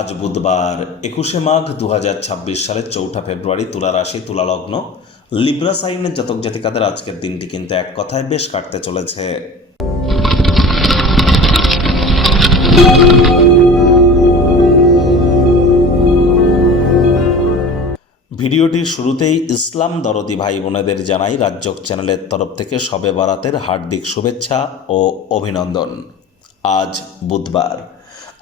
আজ বুধবার 21 মাঘ 2026 সালের 4 ফেব্রুয়ারি। তুলা রাশি, তুলা লগ্ন, লিব্রা সাইনের জাতক জাতিকাদের আজকের দিনটি কিন্তু এক কথায় বেশ কাটতে চলেছে। ভিডিওটির শুরুতেই ইসলাম দরদি ভাই বোনেদের জানাই রাজ্যক চ্যানেলের তরফ থেকে শবে বরাতের হার্দিক শুভেচ্ছা ও অভিনন্দন। আজ বুধবার,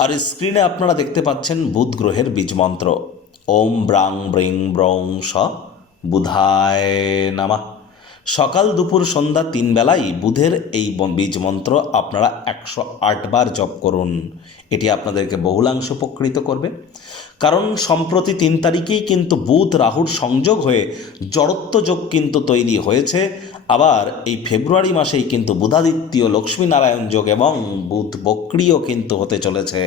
আর স্ক্রিনে আপনারা দেখতে পাচ্ছেন বুধ গ্রহের বীজমন্ত্র ওম ব্রাং ব্রিং ব্রং স বুধায় নামা। সকাল দুপুর সন্ধ্যা 3 বেলাই বুধের এই বীজ মন্ত্র আপনারা 108 বার জপ করুন। এটি আপনাদেরকে বহুলাংশ উপকৃত করবে, কারণ সম্প্রতি 3 তারিখেই কিন্তু বুধ রাহুর সংযোগ হয়ে জড়ত্ব যোগ কিন্তু তৈরি হয়েছে। আবার এই ফেব্রুয়ারি মাসেই কিন্তু বুধাদিত্য লক্ষ্মীনারায়ণ যোগ এবং বুধ বক্রিও কিন্তু হতে চলেছে,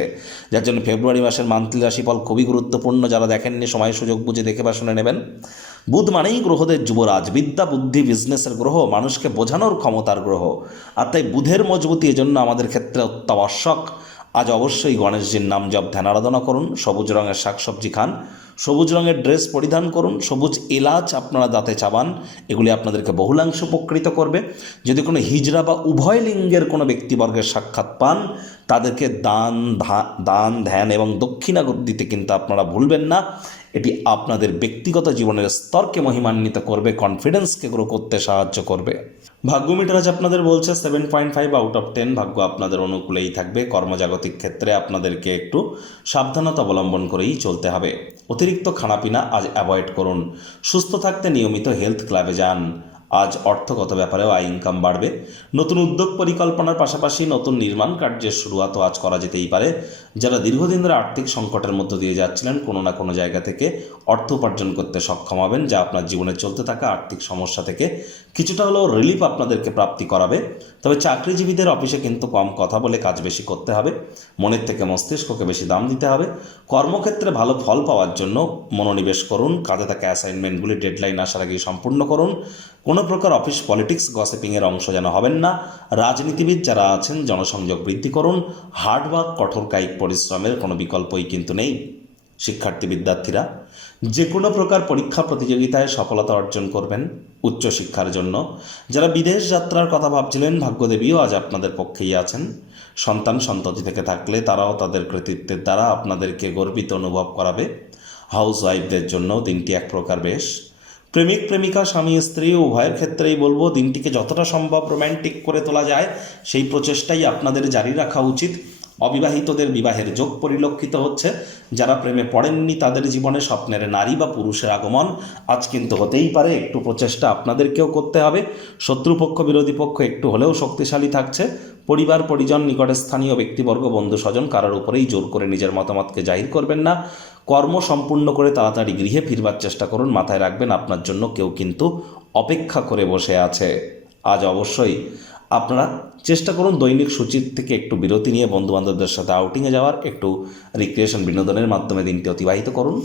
যার জন্য ফেব্রুয়ারি মাসের মান্থলি রাশিফল খুবই গুরুত্বপূর্ণ। যারা দেখেননি সময় সুযোগ বুঝে দেখে বা শুনে নেবেন। বুধ মানেই গ্রহদের যুবরাজ, বিদ্যা বুদ্ধি বিজনেসের গ্রহ, মানুষকে বোঝানোর ক্ষমতার গ্রহ। আর তাই বুধের মজবুতি এজন্য আমাদের ক্ষেত্রে অত্যাবশ্যক। আজ অবশ্যই গণেশজির নাম জপ ধ্যান আরাধনা করুন, সবুজ রঙের শাকসবজি খান, সবুজ রঙের ড্রেস পরিধান করুন, সবুজ এলাচ আপনারা দাঁতে চাবান। এগুলি আপনাদেরকে বহুলাংশ উপকৃত করবে। যদি কোনো হিজড়া বা উভয় লিঙ্গের কোনো ব্যক্তিবর্গের সাক্ষাৎ পান, তাদেরকে দান ধ্যান এবং দক্ষিণা দিতে কিন্তু আপনারা ভুলবেন না। এটি আপনাদের ব্যক্তিগত জীবনের স্তরকে মহিমান্বিত করবে, কনফিডেন্সকে গ্রো করতে সাহায্য করবে। ভাগ্য মিটার আজ আপনাদের বলছে 7.5 আউট অফ 10। ভাগ্য আপনাদের অনুকূলেই থাকবে। কর্মজাগতিক ক্ষেত্রে আপনাদেরকে একটু সাবধানতা অবলম্বন করেই চলতে হবে। অতিরিক্ত খানাপিনা আজ অ্যাভয়েড করুন। সুস্থ থাকতে নিয়মিত হেলথ ক্লাবে যান। আজ অর্থগত ব্যাপারেও আয় ইনকাম বাড়বে। নতুন উদ্যোগ পরিকল্পনার পাশাপাশি নতুন নির্মাণ কার্যের শুরুয়াতও আজ করা যেতেই পারে। যারা দীর্ঘদিন ধরে আর্থিক সংকটের মধ্য দিয়ে যাচ্ছিলেন, কোনো না কোনো জায়গা থেকে অর্থ উপার্জন করতে সক্ষম হবেন, যা আপনার জীবনে চলতে থাকা আর্থিক সমস্যা থেকে কিছুটা হলেও রিলিফ আপনাদেরকে প্রাপ্তি করাবে। তবে চাকরিজীবীদের অফিসে কিন্তু কম কথা বলে কাজ বেশি করতে হবে। মনের থেকে মস্তিষ্ককে বেশি দাম দিতে হবে। কর্মক্ষেত্রে ভালো ফল পাওয়ার জন্য মনোনিবেশ করুন। কাজে থাকা অ্যাসাইনমেন্টগুলি ডেডলাইন আসার আগেই সম্পূর্ণ করুন। কোনো প্রকার অফিস পলিটিক্স গসিপিংয়ের অংশ যেন হবেন না। রাজনীতিবিদ যারা আছেন, জনসংযোগ বৃদ্ধি করুন। হার্ডওয়ার্ক, কঠোর কায়িক পরিশ্রমের কোনো বিকল্পই কিন্তু নেই। শিক্ষার্থী বিদ্যার্থীরা যে কোনো প্রকার পরীক্ষা প্রতিযোগিতায় সফলতা অর্জন করবেন উচ্চশিক্ষার জন্য। যারা বিদেশ যাত্রার কথা ভাবছিলেন, ভাগ্যদেবীও আজ আপনাদের পক্ষেই আছেন। সন্ততি থেকে থাকলে তারাও তাদের কৃতিত্বের দ্বারা আপনাদেরকে গর্বিত অনুভব করাবে। হাউস ওয়াইফদের জন্য দিনটি এক প্রকার বেশ। প্রেমিক প্রেমিকা, স্বামী স্ত্রী উভয়ের ক্ষেত্রেই বলবো, দিনটিকে যতটা সম্ভব রোম্যান্টিক করে তোলা যায় সেই প্রচেষ্টাই আপনাদের জারি রাখা উচিত। অবিবাহিতদের বিবাহের যোগ পরিলক্ষিত হচ্ছে। যারা প্রেমে পড়েননি, তাদের জীবনে স্বপ্নের নারী বা পুরুষের আগমন আজ কিন্তু হতেই পারে। একটু প্রচেষ্টা আপনাদেরকেও করতে হবে। শত্রুপক্ষ বিরোধী পক্ষ একটু হলেও শক্তিশালী থাকছে। পরিবার পরিজন, নিকটে স্থানীয় ব্যক্তিবর্গ, বন্ধু স্বজন কারোর উপরেই জোর করে নিজের মতামতকে জাহির করবেন না। কর্ম সম্পূর্ণ করে তাড়াতাড়ি গৃহে ফিরবার চেষ্টা করুন। মাথায় রাখবেন, আপনার জন্য কেউ কিন্তু অপেক্ষা করে বসে আছে। আজ অবশ্যই আপনারা চেষ্টা করুন দৈনিক সূচির থেকে একটু বিরতি নিয়ে বন্ধুবান্ধবদের সাথে আউটিংয়ে যাওয়ার, একটু রিক্রিয়েশন বিনোদনের মাধ্যমে দিনটি অতিবাহিত করুন।